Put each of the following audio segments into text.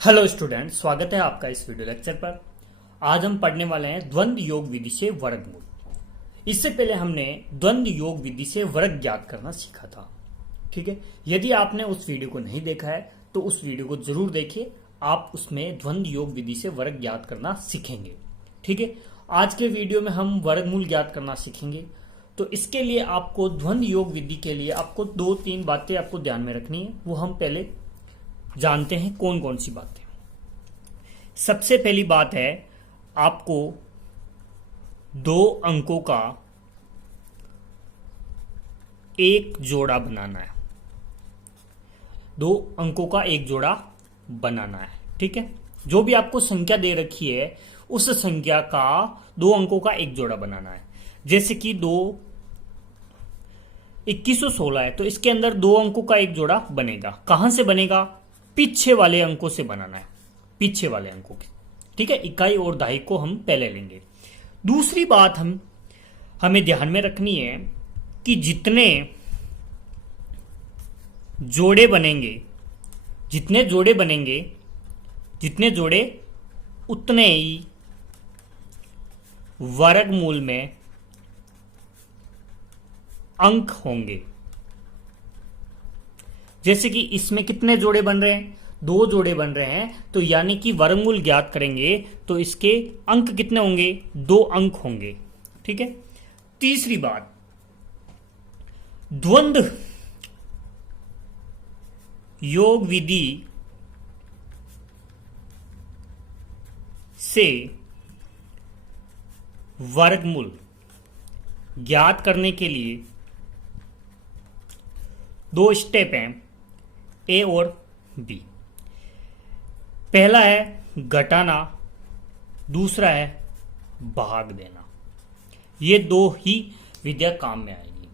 Hello student, स्वागत है आपका इस वीडियो लेक्चर पर। आज हम पढ़ने वाले हैं द्वंद्व योग विधि से वर्गमूल। इससे पहले हमने द्वंद्व योग विधि से वर्ग ज्ञात करना सीखा था। ठीक है, यदि आपने उस वीडियो को नहीं देखा है तो उस वीडियो को जरूर देखिए। आप उसमें द्वंद्व योग विधि से वर्ग ज्ञात करना सीखेंगे। ठीक है, आज के वीडियो में हम वर्गमूल ज्ञात करना सीखेंगे। तो इसके लिए आपको द्वंद्व योग विधि के लिए आपको 2-3 बातें आपको ध्यान में रखनी है। वो हम पहले जानते हैं कौन कौन सी बातें। सबसे पहली बात है, आपको 2 अंकों का एक जोड़ा बनाना है। 2 अंकों का एक जोड़ा बनाना है। ठीक है, जो भी आपको संख्या दे रखी है उस संख्या का 2 अंकों का एक जोड़ा बनाना है। जैसे कि 2 2116 है तो इसके अंदर 2 अंकों का एक जोड़ा बनेगा। कहां से बनेगा? पीछे वाले अंकों से बनाना है, पीछे वाले अंकों की। ठीक है, इकाई और दहाई को हम पहले लेंगे। दूसरी बात हमें ध्यान में रखनी है कि जितने जोड़े बनेंगे, जितने जोड़े उतने ही वर्गमूल में अंक होंगे। जैसे कि इसमें कितने जोड़े बन रहे हैं? 2 जोड़े बन रहे हैं, तो यानी कि वर्गमूल ज्ञात करेंगे तो इसके अंक कितने होंगे? 2 अंक होंगे। ठीक है, तीसरी बात, द्वंद्व योग विधि से वर्गमूल ज्ञात करने के लिए 2 स्टेप हैं, ए और बी। पहला है घटाना, दूसरा है भाग देना। ये 2 ही विधियां काम में आएगी।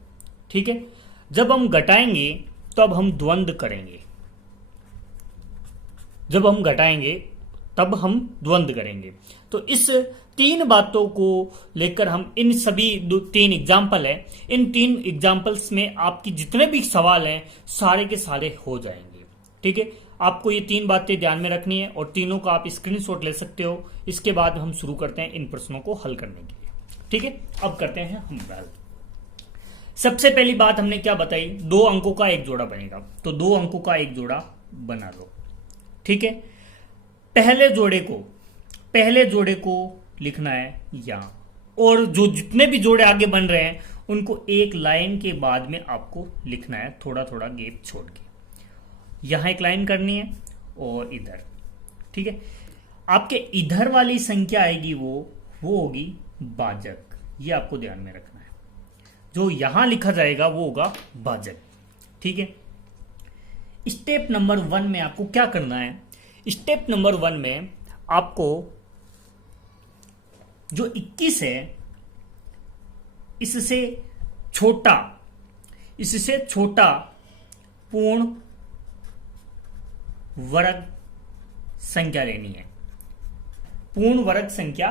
ठीक है, जब हम घटाएंगे तब हम द्वंद्व करेंगे, जब हम घटाएंगे तब हम द्वंद्व करेंगे। तो इस 3 बातों को लेकर हम इन सभी 3 एग्जाम्पल है, इन 3 एग्जाम्पल्स में आपकी जितने भी सवाल हैं सारे के सारे हो जाएंगे। ठीक है, आपको ये 3 बातें ध्यान में रखनी है और तीनों का आप स्क्रीनशॉट ले सकते हो। इसके बाद हम शुरू करते हैं इन प्रश्नों को हल करने के लिए। ठीक है, अब करते हैं हम हल। सबसे पहली बात हमने क्या बताई? 2 अंकों का एक जोड़ा बनेगा, तो 2 अंकों का एक जोड़ा बना लो। ठीक है, पहले जोड़े को लिखना है यहां, और जो जितने भी जोड़े आगे बन रहे हैं उनको एक लाइन के बाद में आपको लिखना है, थोड़ा थोड़ा गैप छोड़ के। यहां एक लाइन करनी है और इधर। ठीक है, आपके इधर वाली संख्या आएगी वो होगी भाजक। ये आपको ध्यान में रखना है, जो यहां लिखा जाएगा वो होगा भाजक। ठीक है, स्टेप नंबर 1 में आपको क्या करना है? स्टेप नंबर 1 में आपको जो 21 है इससे छोटा पूर्ण वर्ग संख्या लेनी है, पूर्ण वर्ग संख्या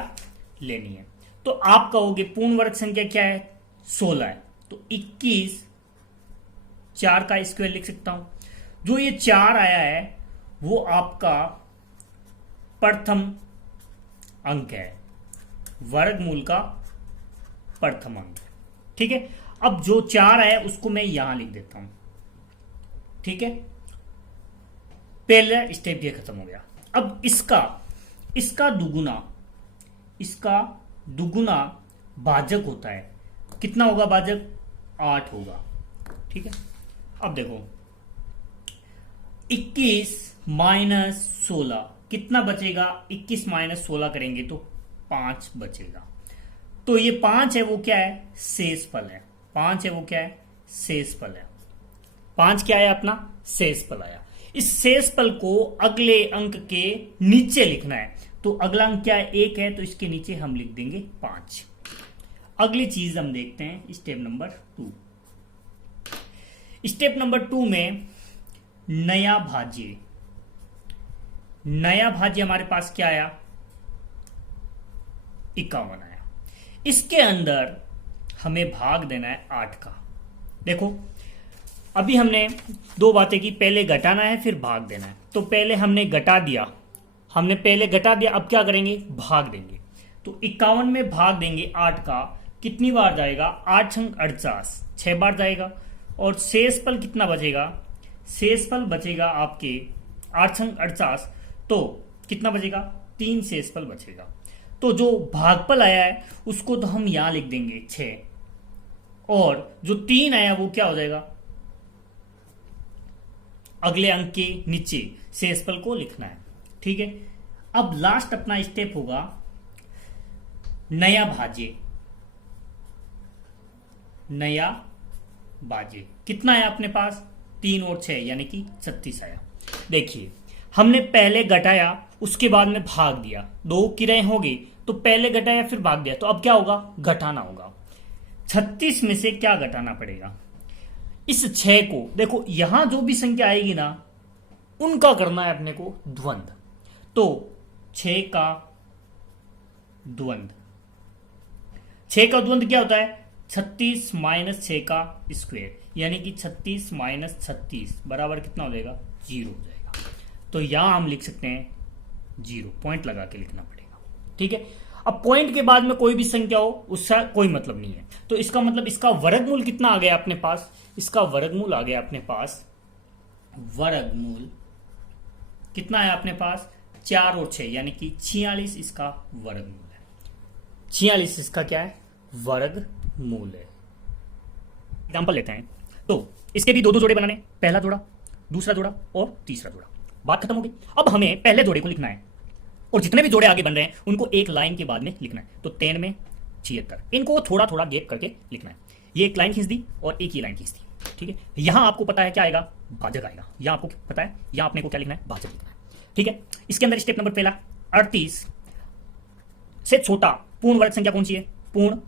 लेनी है। तो आप कहोगे पूर्ण वर्ग संख्या क्या है? 16 है, तो 21 4 का स्क्वायर लिख सकता हूं। जो ये 4 आया है वो आपका प्रथम अंक है, वर्गमूल का प्रथम अंक है। ठीक है, अब जो 4 आया उसको मैं यहां लिख देता हूं। ठीक है, पहला स्टेप ये खत्म हो गया। अब इसका दुगुना भाजक होता है। कितना होगा भाजक? 8 होगा। ठीक है, अब देखो 21 माइनस 16 कितना बचेगा? 21 माइनस 16 करेंगे तो 5 बचेगा। तो ये 5 है वो क्या है? शेषफल है। 5 है वो क्या है? शेषफल है। 5 क्या है? अपना शेषफल आया। इस शेषफल को अगले अंक के नीचे लिखना है। तो अगला अंक क्या है? 1 है, तो इसके नीचे हम लिख देंगे 5। अगली चीज हम देखते हैं स्टेप नंबर 2। स्टेप नंबर 2 में नया भाज्य हमारे पास क्या आया? 51 आया। इसके अंदर हमें भाग देना है 8 का। देखो अभी हमने दो बातें की, पहले घटाना है फिर भाग देना है। तो पहले हमने घटा दिया हमने पहले घटा दिया, अब क्या करेंगे, भाग देंगे। तो 51 में भाग देंगे 8 का, कितनी बार जाएगा, 8 छंग 48, 6 बार जाएगा। और शेषफल कितना बचेगा, शेषफल बचेगा आपके 8 छंग 48, तो कितना बचेगा, 3 शेषफल बचेगा। तो जो भागफल आया है उसको तो हम यहां लिख देंगे 6, और जो 3 आया वो क्या हो जाएगा, अगले अंक के नीचे शेषफल को लिखना है। ठीक है, अब लास्ट अपना स्टेप होगा नया भाज्य। नया भाज्य कितना है अपने पास, 3 और 6 यानी कि 36 आया। देखिए हमने पहले घटाया, उसके बाद में भाग दिया, 2 किराए हो गई, तो पहले घटाया फिर भाग दिया, तो अब क्या होगा, घटाना होगा। 36 में से क्या घटाना पड़ेगा, इस 6 को, देखो यहां जो भी संख्या आएगी ना उनका करना है अपने को द्वंद। तो 6 का द्वंद, 6 का द्वंद क्या होता है, 36 माइनस 6 का स्क्वायर, यानी कि 36 माइनस 36 बराबर कितना हो जाएगा, 0 हो जाएगा। तो यहां हम लिख सकते हैं 0, पॉइंट लगा के लिखना पड़ेगा। ठीक है, अब पॉइंट के बाद में कोई भी संख्या हो उसका कोई मतलब नहीं है। तो इसका मतलब इसका वर्गमूल कितना आ गया अपने पास, इसका वर्गमूल आ गया अपने पास, वर्गमूल कितना है अपने पास, 4 और 6 यानी कि 46 इसका वर्गमूल है। 46 इसका क्या है, वर्गमूल है। एग्जांपल लेते हैं, तो इसके भी 2 जोड़े बनाने, पहला जोड़ा, दूसरा जोड़ा और तीसरा जोड़ा। बात खत्म हो गई। अब हमें पहले जोड़े को लिखना है और जितने भी जोड़े आगे बन रहे हैं उनको एक लाइन के बाद में लिखना है। तो 13 में 76, इनको थोड़ा थोड़ा गैप करके लिखना है। ये एक लाइन खींच दी और एक ही लाइन खींच दी। ठीक है, यहां आपको पता है क्या आएगा, भाजक आएगा। यहां आपको पता है, यहां अपने को क्या लिखना है, भाजक लिखना है। ठीक है, इसके अंदर स्टेप नंबर पहला, 38 से छोटा पूर्ण वर्ग संख्या कौन सी है, पूर्ण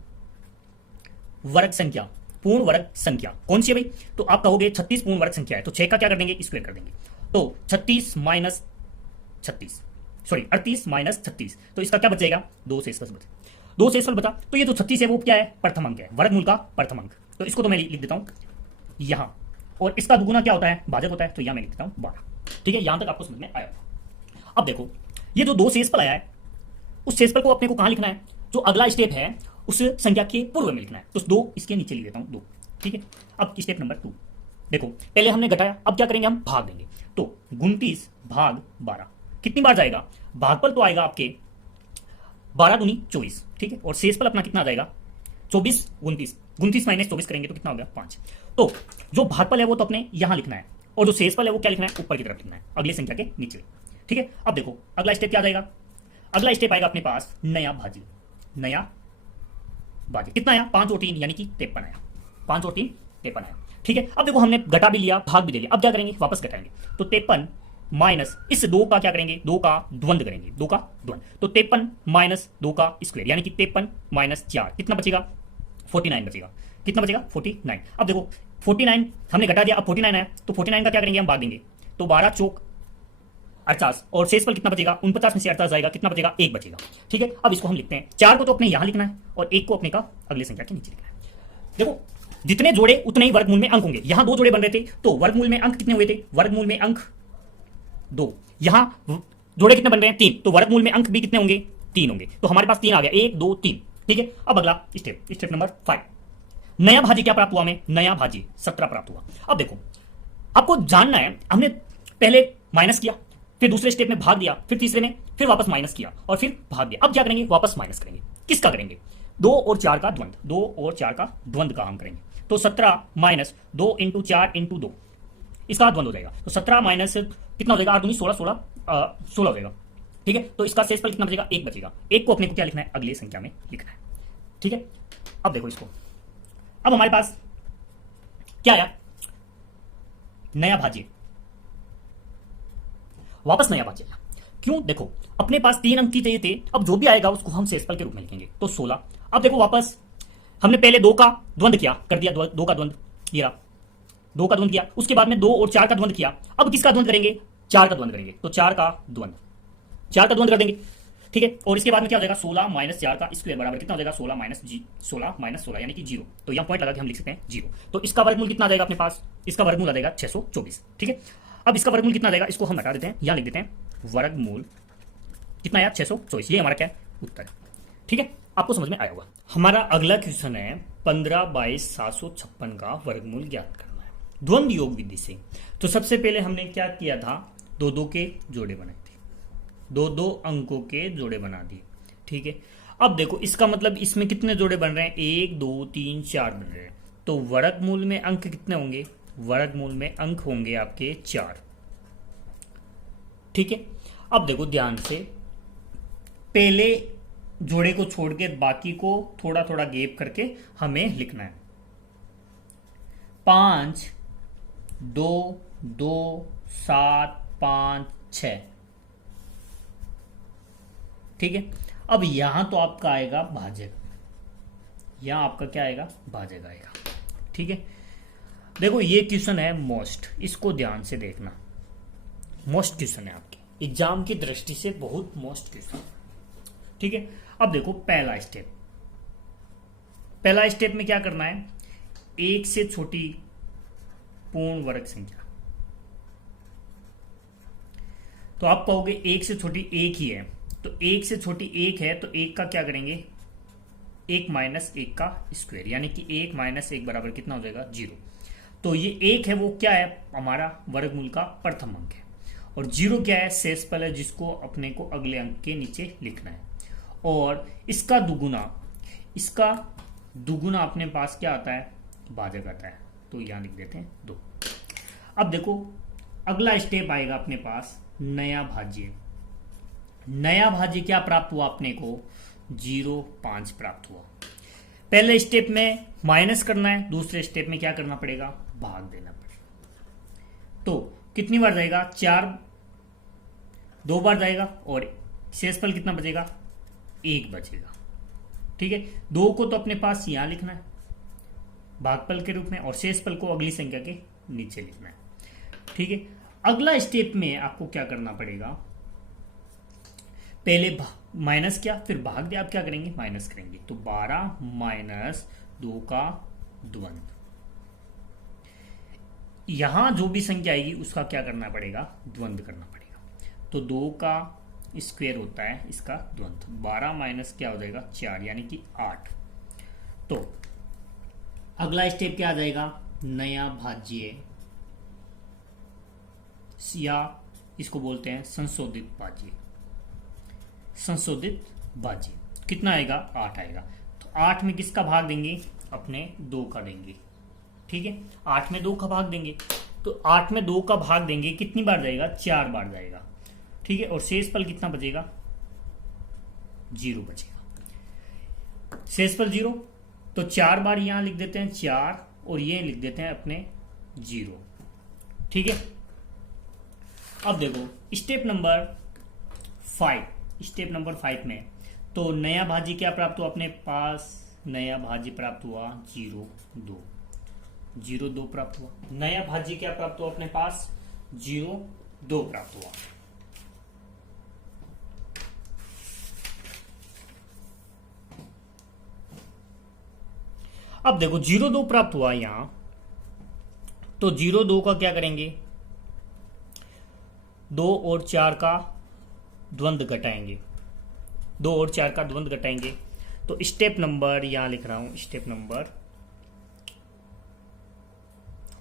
वर्ग संख्या, पूर्ण वर्ग संख्या कौन सी है भाई, तो आप कहोगे 36 पूर्ण वर्ग संख्या है, तो 6 का क्या कर देंगे, स्क्वायर कर देंगे। तो 36 माइनस 36, सॉरी 38 माइनस 36, तो इसका क्या बचेगा, 2 शेषफल बचे, 2 शेषफल बचा। तो ये जो 36 है वो क्या है, प्रथम अंक है, वर्गमूल का प्रथम अंक। तो इसको तो मैं लिख देता हूं यहां, और इसका दुगुना क्या होता है, भाजक होता है, तो यहां मैं लिख देता हूं 12। ठीक है, यहां तक आपको समझ में आया। अब देखो ये जो 2 शेषफल आया है, उस शेषफल को अपने को कहां लिखना है, जो अगला स्टेप है उस संख्या के पूर्व में लिखना है। तो 2 इसके नीचे लिख देता हूं 2। ठीक है, अब स्टेप नंबर 2, देखो पहले हमने घटाया, अब क्या करेंगे, हम भाग देंगे। तो 29 भाग 12 कितनी बार जाएगा, भागफल तो आएगा आपके 12 दूनी 24। ठीक है, और शेषफल अपना कितना आ जाएगा, 24 29, 29 माइनस 24 करेंगे तो कितना हो गया, 5। तो जो भागफल है वो तो अपने यहां लिखना है, और जो शेषफल है वो क्या लिखना है, ऊपर की तरफ लिखना है, अगली संख्या के नीचे। ठीक है, अब देखो अगला स्टेप क्या जाएगा, अगला स्टेप आएगा अपने पास नया भाज्य। नया भाज्य कितना आया, 5 और 3 यानी कि 53 आया, 5 और 3 53 आया। ठीक है, अब देखो हमने घटा भी लिया, भाग भी दे लिया, अब क्या करेंगे, वापस घटाएंगे। तो 53 माइनस इस 2 का क्या करेंगे, 2 का द्वंद करेंगे, 2 का द्वंद। तो 53 माइनस 2 का स्क्वायर यानी कि 53 माइनस 4 कितना बचेगा, 49 बचेगा। कितना बचेगा, 49। अब देखो 49 हमने घटा दिया, अब 49 आया, तो 49 का क्या करेंगे, हम भाग देंगे। तो 12 चौक 48, और शेषफल कितना बचेगा, 49 में से 48 जाएगा, कितना बचेगा, 1 बचेगा। ठीक है, अब इसको हम लिखते हैं, 4 को तो अपने यहां लिखना है और 1 को अपने का अगले संख्या के नीचे लिखना है। देखो जितने जोड़े उतने ही वर्गमूल में अंक होंगे। यहां 2 जोड़े बन रहे थे, तो वर्गमूल में अंक कितने हुए थे, वर्गमूल में अंक 2। यहां जोड़े कितने बन रहे हैं, 3, तो वर्गमूल में अंक भी कितने होंगे, 3 होंगे। तो हमारे पास 3 आ गया, 1 2 3। ठीक है, अब अगला स्टेप, स्टेप नंबर 5, नया भाज्य क्या प्राप्त हुआ, हमें नया भाज्य 17 प्राप्त हुआ। अब देखो आपको जानना है, हमने पहले माइनस किया, फिर दूसरे स्टेप में भाग दिया, फिर तीसरे में फिर वापस माइनस किया और फिर भाग दिया। अब क्या करेंगे, वापस माइनस करेंगे। किसका करेंगे, 2 और 4 का द्वंद, 2 और 4 का द्वंद का हम करेंगे। तो 17 माइनस 2 इंटू 4 इंटू 2, इसका द्वंद हो जाएगा। तो 17 माइनस कितना हो जाएगा, 8 दूनी 16, 16 हो जाएगा। ठीक है, तो इसका शेषफल कितना बचेगा, 1 बचेगा। 1 को अपने को क्या लिखना है, अगली संख्या में लिखना है। ठीक है, अब देखो इसको, अब हमारे पास क्या आया, नया भाज्य, वापस नया भाज्य। क्यों, देखो अपने पास 3 अंक ही चाहिए थे, अब जो भी आएगा उसको हम शेषफल के रूप में लिखेंगे। तो 16। अब देखो वापस हमने पहले 2 का द्वंद किया, कर दिया 2 का द्वंद, ये रहा 2 का द्वंद किया, उसके बाद में 2 और 4 का द्वंद किया। अब किसका द्वंद करेंगे, 4 का द्वंद करेंगे। तो 4 का द्वंद, 4 का द्वंद कर देंगे। ठीक है, और इसके बाद में क्या हो जाएगा, 16 माइनस 4 का स्क्वायर बराबर कितना हो जाएगा, 16 माइनस 16 यानी कि 0। तो यहां पॉइंट लगा के हम लिख सकते हैं 0। तो इसका वर्गमूल कितना आ जाएगा अपने पास, इसका वर्गमूल आ जाएगा 624। ठीक है, अब इसका वर्गमूल कितना आ जाएगा, इसको हम हटा देते हैं, यहां लिख देते हैं वर्गमूल कितना आया 624, ये हमारा क्या है उत्तर है। ठीक है, आपको समझ में आया होगा। हमारा अगला क्वेश्चन है 15/756 का वर्गमूल ज्ञात करना है द्वंद्व योग विधि से। तो सबसे पहले हमने क्या किया था, दो दो के जोड़े बनाए थे, दो दो अंकों के जोड़े बना दिए। ठीक है, अब देखो इसका मतलब इसमें कितने जोड़े बन रहे हैं, 1 2 3 4 बन रहे हैं। तो वर्गमूल में अंक कितने होंगे, वर्गमूल में अंक होंगे आपके 4। ठीक है, अब देखो ध्यान से, पहले जोड़े को छोड़ के बाकी को थोड़ा थोड़ा गैप करके हमें लिखना है। 5 2 2 7 5 6। ठीक है, अब यहां तो आपका आएगा भाजक, यहां आपका क्या आएगा, भाजक आएगा। ठीक है, देखो ये क्वेश्चन है मोस्ट, इसको ध्यान से देखना, मोस्ट क्वेश्चन है आपके एग्जाम की दृष्टि से, बहुत मोस्ट क्वेश्चन। ठीक है, अब देखो पहला स्टेप में क्या करना है, एक से छोटी पूर्ण वर्ग संख्या। तो आप कहोगे एक से छोटी एक ही है, तो एक से छोटी एक है तो एक का क्या करेंगे, 1 माइनस 1 का स्क्वायर, यानी कि 1 माइनस 1 बराबर कितना हो जाएगा, 0। तो ये 1 है वो क्या है, हमारा वर्गमूल का प्रथम अंक है, और 0 क्या है, शेषफल है जिसको अपने को अगले अंक के नीचे लिखना है। और इसका दुगुना अपने पास क्या आता है, भाजक आता है, तो यहां लिख देते हैं 2। अब देखो अगला स्टेप आएगा अपने पास नया भाज्य। नया भाज्य क्या प्राप्त हुआ अपने को, 0.5 प्राप्त हुआ। पहले स्टेप में माइनस करना है, दूसरे स्टेप में क्या करना पड़ेगा, भाग देना पड़ेगा। तो कितनी बार जाएगा, 4 2 बार जाएगा, और शेषफल कितना बचेगा, 1 बचेगा। ठीक है, 2 को तो अपने पास यहां लिखना है भागफल के रूप में, और शेषफल को अगली संख्या के नीचे लिखना है। ठीक है, अगला स्टेप में आपको क्या करना पड़ेगा, पहले माइनस किया फिर भाग दिया, आप क्या करेंगे, माइनस करेंगे। तो 12 माइनस 2 का द्वंद्व, यहां जो भी संख्या आएगी उसका क्या करना पड़ेगा, द्वंद्व करना पड़ेगा। तो 2 का स्क्वायर होता है इसका द्वंद्व, 12 माइनस क्या हो जाएगा, 4, यानी कि 8। तो अगला स्टेप क्या आ जाएगा, नया भाज्य, या इसको बोलते हैं संशोधित भाज्य। संशोधित भाज्य कितना आएगा, 8 आएगा। तो 8 में किसका भाग देंगे, अपने 2 का देंगे। ठीक है, 8 में 2 का भाग देंगे, तो 8 में 2 का भाग देंगे, कितनी बार जाएगा, 4 बार जाएगा। ठीक है, और शेषफल कितना बचेगा, 0 बचेगा। शेषफल 0, तो 4 बार यहां लिख देते हैं 4, और ये लिख देते हैं अपने 0। ठीक है, अब देखो स्टेप नंबर 5 में, तो नया भाज्य क्या प्राप्त हुआ अपने पास, नया भाज्य प्राप्त हुआ 0 2 प्राप्त हुआ। नया भाज्य क्या प्राप्त हुआ अपने पास, 0 2 प्राप्त हुआ। अब देखो 0 2 प्राप्त हुआ यहां, तो 0 2 का क्या करेंगे, 2 और 4 का द्वंद्व घटाएंगे, 2 और 4 का द्वंद्व घटाएंगे। तो स्टेप नंबर यहां लिख रहा हूं, स्टेप नंबर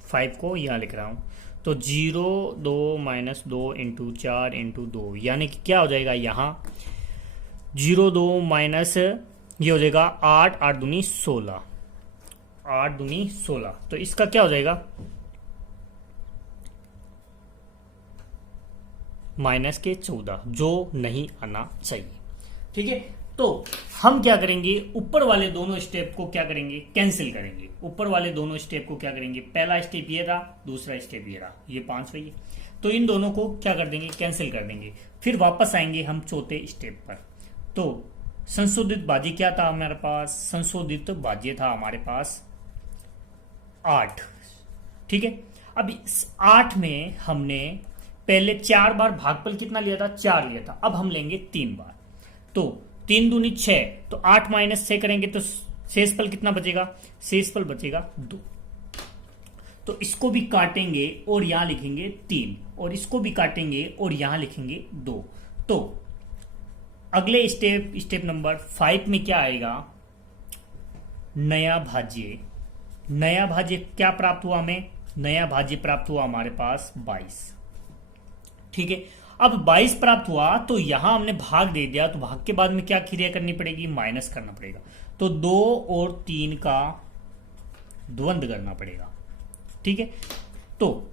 5 को यहां लिख रहा हूं। तो 0 2 माइनस 2 इंटू 4 इंटू 2, यानी कि क्या हो जाएगा, यहां 0 2 माइनस ये हो जाएगा 8 8 दूनी 16, 8 दूनी 16। तो इसका क्या हो जाएगा, माइनस के 14, जो नहीं आना चाहिए। ठीक है, तो हम क्या करेंगे, ऊपर वाले दोनों स्टेप को क्या करेंगे, कैंसिल करेंगे। ऊपर वाले दोनों स्टेप को क्या करेंगे, पहला स्टेप ये रहा, दूसरा स्टेप ये रहा, ये 5 रही है, तो इन दोनों को क्या कर देंगे, कैंसिल कर देंगे। फिर वापस आएंगे हम चौथे स्टेप पर। तो संशोधित भाज्य क्या था हमारे पास, संशोधित भाज्य था हमारे पास 8। ठीक है, अब इस 8 में हमने पहले 4 बार भागफल कितना लिया था, 4 लिया था, अब हम लेंगे 3 बार। तो 3 दूनी 6, तो 8 माइनस 6 करेंगे तो शेषफल कितना बचेगा, शेषफल बचेगा 2। तो इसको भी काटेंगे और यहां लिखेंगे 3, और इसको भी काटेंगे और यहां लिखेंगे 2। तो अगले स्टेप नंबर 5 में क्या आएगा, नया भाज्य। नया भाज्य क्या प्राप्त हुआ हमें, नया भाज्य प्राप्त हुआ हमारे पास 22। ठीक है, अब 22 प्राप्त हुआ तो यहां हमने भाग दे दिया, तो भाग के बाद में क्या क्रिया करनी पड़ेगी, माइनस करना पड़ेगा। तो 2 और 3 का द्वंद्व करना पड़ेगा। ठीक है, तो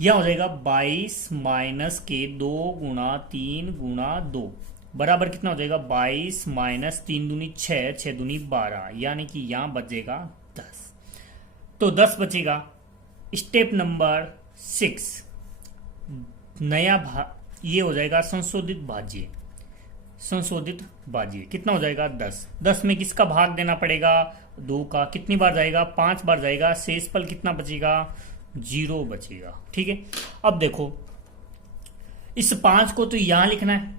यह हो जाएगा 22 माइनस के 2 गुणा 3 गुणा 2 बराबर कितना हो जाएगा, 22 माइनस 3 दूनी 6, 6 दूनी 12, यानी कि यहां बचेगा 10। तो 10 बचेगा। स्टेप नंबर 6, ये हो जाएगा संशोधित भाज्य। संशोधित भाज्य कितना हो जाएगा, 10। 10 में किसका भाग देना पड़ेगा, 2 का। कितनी बार जाएगा, 5 बार जाएगा। शेषफल कितना बचेगा, 0 बचेगा। ठीक है, अब देखो इस 5 को तो यहां लिखना है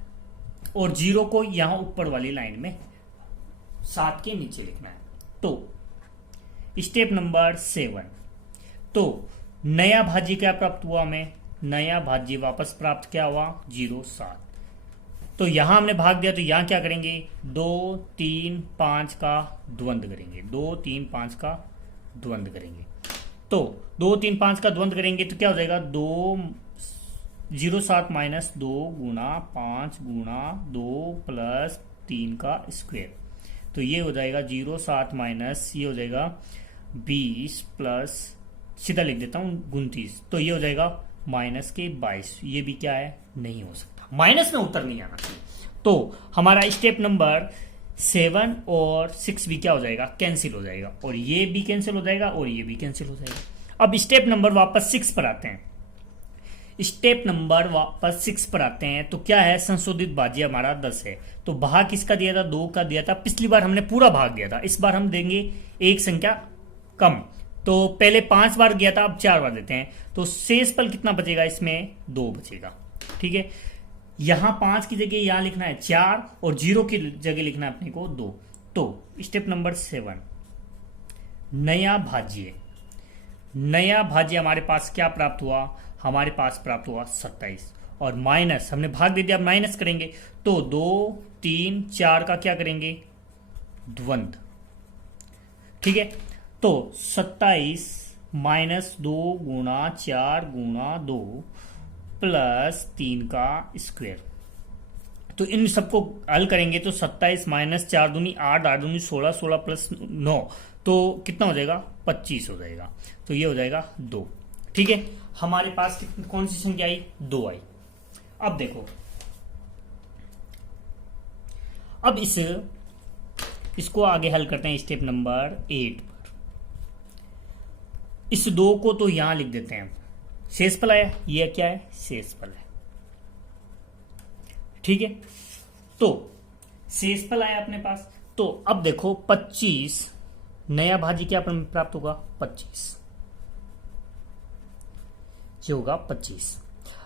और 0 को यहां ऊपर वाली लाइन में 7 के नीचे लिखना है। तो स्टेप नंबर 7, तो नया भाज्य क्या प्राप्त हुआ हमें, नया भाज्य वापस प्राप्त क्या हुआ, 0 7। तो यहां हमने भाग दिया, तो यहां क्या करेंगे, 2 3 5 का द्वंद्व करेंगे। 2 3 5 का द्वंद्व करेंगे। तो 2 3 5 का द्वंद्व करेंगे तो क्या हो जाएगा, 0 7 माइनस 2 गुणा 5 गुणा 2 प्लस 3 का स्क्वायर। तो ये हो जाएगा 0 7 माइनस, ये हो जाएगा 20 प्लस, सीधा लिख देता हूं 29। तो ये हो जाएगा माइनस के 22। ये भी क्या है, नहीं हो सकता, माइनस में उत्तर नहीं आना चाहिए। तो हमारा स्टेप नंबर 7 और 6 भी क्या हो जाएगा, कैंसिल हो जाएगा, और ये भी कैंसिल हो जाएगा और ये भी कैंसिल हो जाएगा। अब स्टेप नंबर वापस 6 पर आते हैं। स्टेप नंबर वापस 6 पर आते हैं, तो क्या है, संशोधित भाज्य हमारा 10 है। तो भाग किसका दिया था, 2 का दिया था। पिछली बार हमने पूरा भाग दिया था, इस बार हम देंगे एक संख्या कम। तो पहले 5 बार गया था, अब 4 बार देते हैं। तो शेषफल कितना बचेगा, इसमें 2 बचेगा। ठीक है, यहां 5 की जगह यहां लिखना है 4 और 0 की जगह लिखना है अपने को 2। तो स्टेप नंबर 7, नया भाज्य। नया भाज्य हमारे पास क्या प्राप्त हुआ, हमारे पास प्राप्त हुआ 27, और माइनस हमने भाग दे दिया, माइनस करेंगे। तो 2 3 4 का क्या करेंगे, द्वंद्व। ठीक है, तो 27 माइनस 2 गुणा 4 गुणा 2 प्लस 3 का स्क्वायर। तो इन सबको हल करेंगे तो 27 माइनस 4 दूनी 8, 8 दूनी 16, 16 प्लस 9, तो कितना हो जाएगा, 25 हो जाएगा। तो ये हो जाएगा 2। ठीक है, हमारे पास कौन सी संख्या आई, 2 आई। अब देखो, अब इसको आगे हल करते हैं स्टेप नंबर 8 पर। इस 2 को तो यहां लिख देते हैं, शेषफल आया, ये क्या है, शेषफल है। ठीक है, तो शेषफल आया अपने पास। तो अब देखो 25, नया भाज्य क्या प्राप्त होगा, 25, जो होगा 25।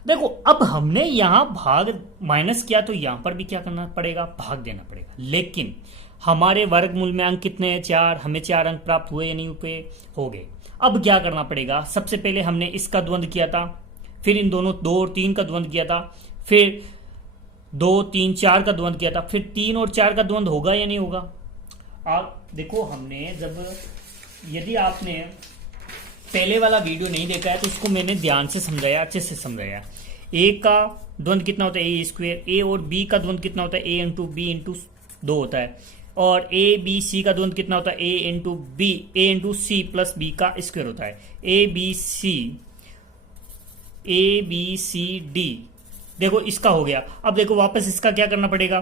देखो अब हमने यहां भाग माइनस किया, तो यहां पर भी क्या करना पड़ेगा, भाग देना पड़ेगा। लेकिन हमारे वर्गमूल में अंक कितने हैं, 4, हमें 4 अंक प्राप्त हुए या नहीं हुए, हो गए। अब क्या करना पड़ेगा, सबसे पहले हमने इसका द्वंद्व किया था, फिर इन दोनों 2 और 3 का द्वंद्व किया था, फिर 2 3 4 का द्वंद्व किया था, फिर 3 और 4 का द्वंद्व होगा या नहीं होगा। आप देखो, हमने यदि आपने पहले वाला वीडियो नहीं देखा है तो उसको मैंने ध्यान से समझाया, अच्छे से समझाया। ए का द्वंद्व कितना होता है, ए स्क्वायर। ए और बी का द्वंद्व कितना होता है, ए इंटू बी इंटू 2 होता है। और ए बी सी का द्वंद्व कितना होता है, ए इंटू सी प्लस बी का स्क्वायर होता है। ए बी सी डी, देखो इसका हो गया। अब देखो वापस इसका क्या करना पड़ेगा,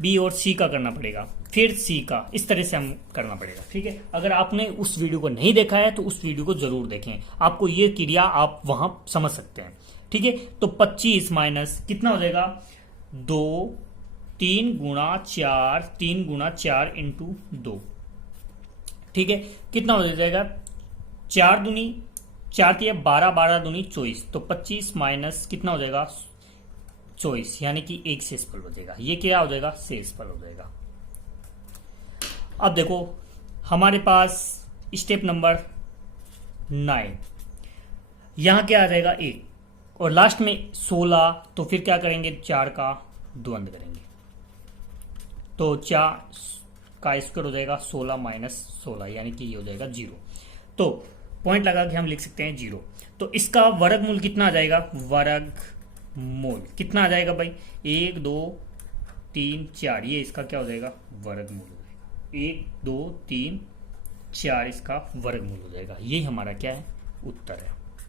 बी और सी का करना पड़ेगा, फिर सी का, इस तरह से हम करना पड़ेगा। ठीक है, अगर आपने उस वीडियो को नहीं देखा है तो उस वीडियो को जरूर देखें, आपको ये क्रिया आप वहां समझ सकते हैं। ठीक है, तो 25 माइनस कितना हो जाएगा, 2 3 गुणा 4 इंटू 2। ठीक है, कितना हो जाएगा, 4 दूनी 4 की 12, 12 दूनी 24। तो 25 माइनस कितना हो जाएगा, 24, यानी कि एक शेषफल बचेगा। ये क्या हो जाएगा, शेषफल हो जाएगा। अब देखो हमारे पास स्टेप नंबर 9, यहां क्या आ जाएगा, 1, और लास्ट में 16। तो फिर क्या करेंगे, 4 का द्वंद्व करेंगे। तो 4 का स्क्वायर हो जाएगा 16 माइनस 16, यानी कि ये हो जाएगा 0। तो पॉइंट लगा के हम लिख सकते हैं 0। तो इसका वर्गमूल कितना आ जाएगा, वर्गमूल कितना आ जाएगा भाई, 1 2 3 4, ये इसका क्या हो जाएगा, वर्गमूल हो जाएगा। 1 2 3 4 इसका वर्गमूल हो जाएगा। ये हमारा क्या है, उत्तर है।